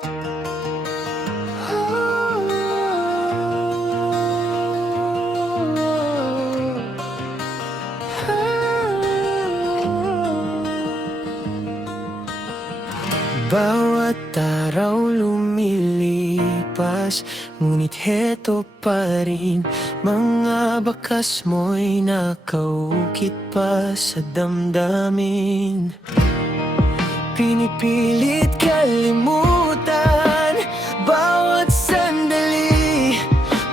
Bawat araw lumilipas, ngunit heto pa rin. Mga bakas mo'y nakaukit pa sa damdamin. Pinipilit kalimutan bawat sandali,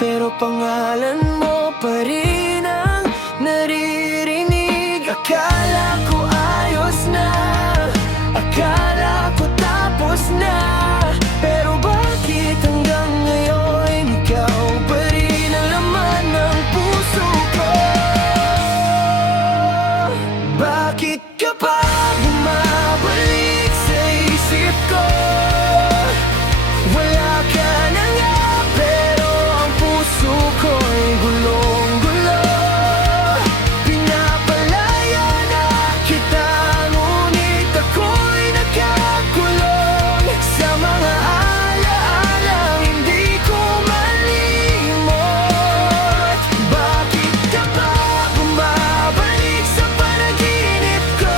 pero pangalan mo pa rin ang naririnig. Akala ko ayos na, akala ko tapos na, pero bakit hanggang ngayon ikaw pa rin ang laman ng puso ko? Bakit ka pa bumabalik sa isip ko? Wala ka na nga, pero ang puso ko'y gulong-gulo. Pinapalaya na kita, ngunit ako'y nakakulong sa mga alaalang hindi ko malimot. Bakit ka pa bumabalik sa panaginip ko?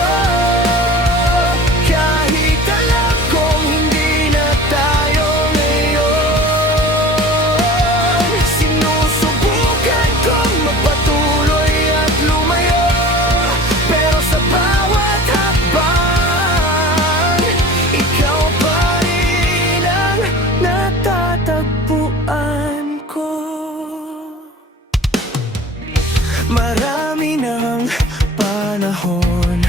Kahit alam kong hindi na tayo ngayon, sinusubukan kong magpatuloy at lumayo, pero sa bawat hakbang, ikaw pa rin ang natatagpuan ko. Marami ng panahon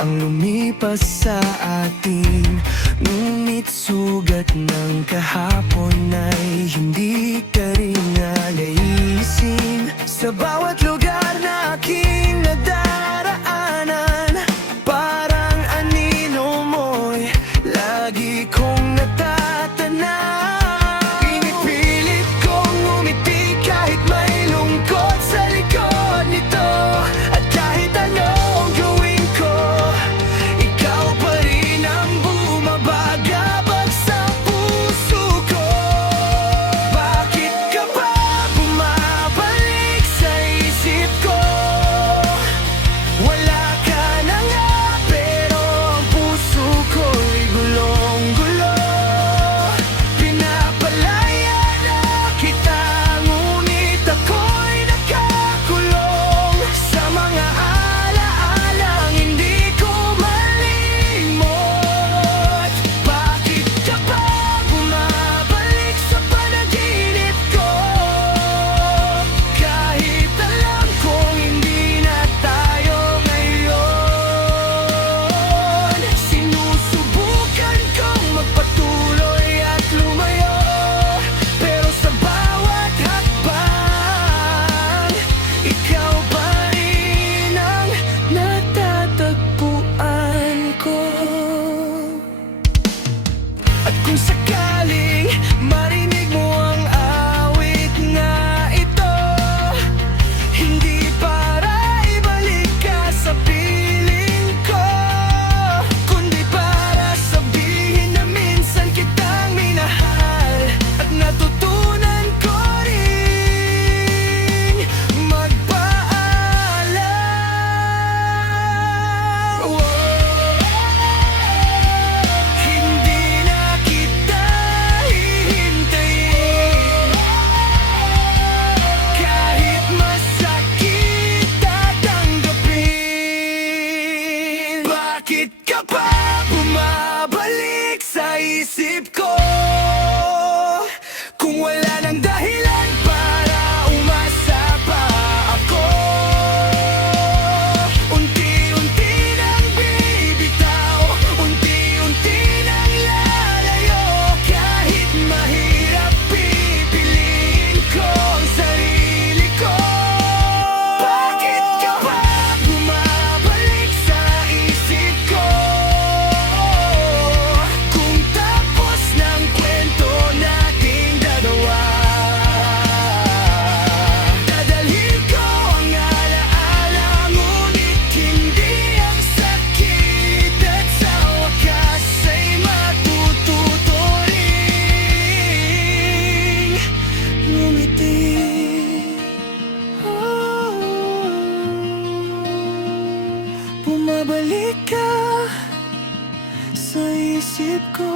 ang lumipas sa atin, ngunit sugat ng kahapon ay hindi ka rin nalaisin. Sa bawat lugar na aking nadaraanan, parang anino mo'y lagi kong natatanaw. Pinipilit kong ngumiti kahit may lungkot sa likod nito, at kahit anong gawin ko, ikaw pa rin ang bumabagabag sa puso ko. Bakit ka pa bumabalik sa isip ko? Wala ka na nga, pero ang puso ko'y gulong-gulo. Pinapalaya na kita, ngunit ako'y nakakulong sa mga alaalang hindi ko malimot. Bakit ka pa bumabalik sa panaginip ko? Kahit alam kong hindi na tayo ngayon, sinusubukan kong magpatuloy at lumayo, pero sa bawat hakbang, ikaw pa rin ang natatagpuan ko. At kung sakaling marinig mo ang awit na ito, hindi para ibalik ka sa piling ko, kundi para sabihin na minsan kitang minahal, at natutunan ko rin magpaalam. Hindi na kita Bumabalik ka sa isip ko.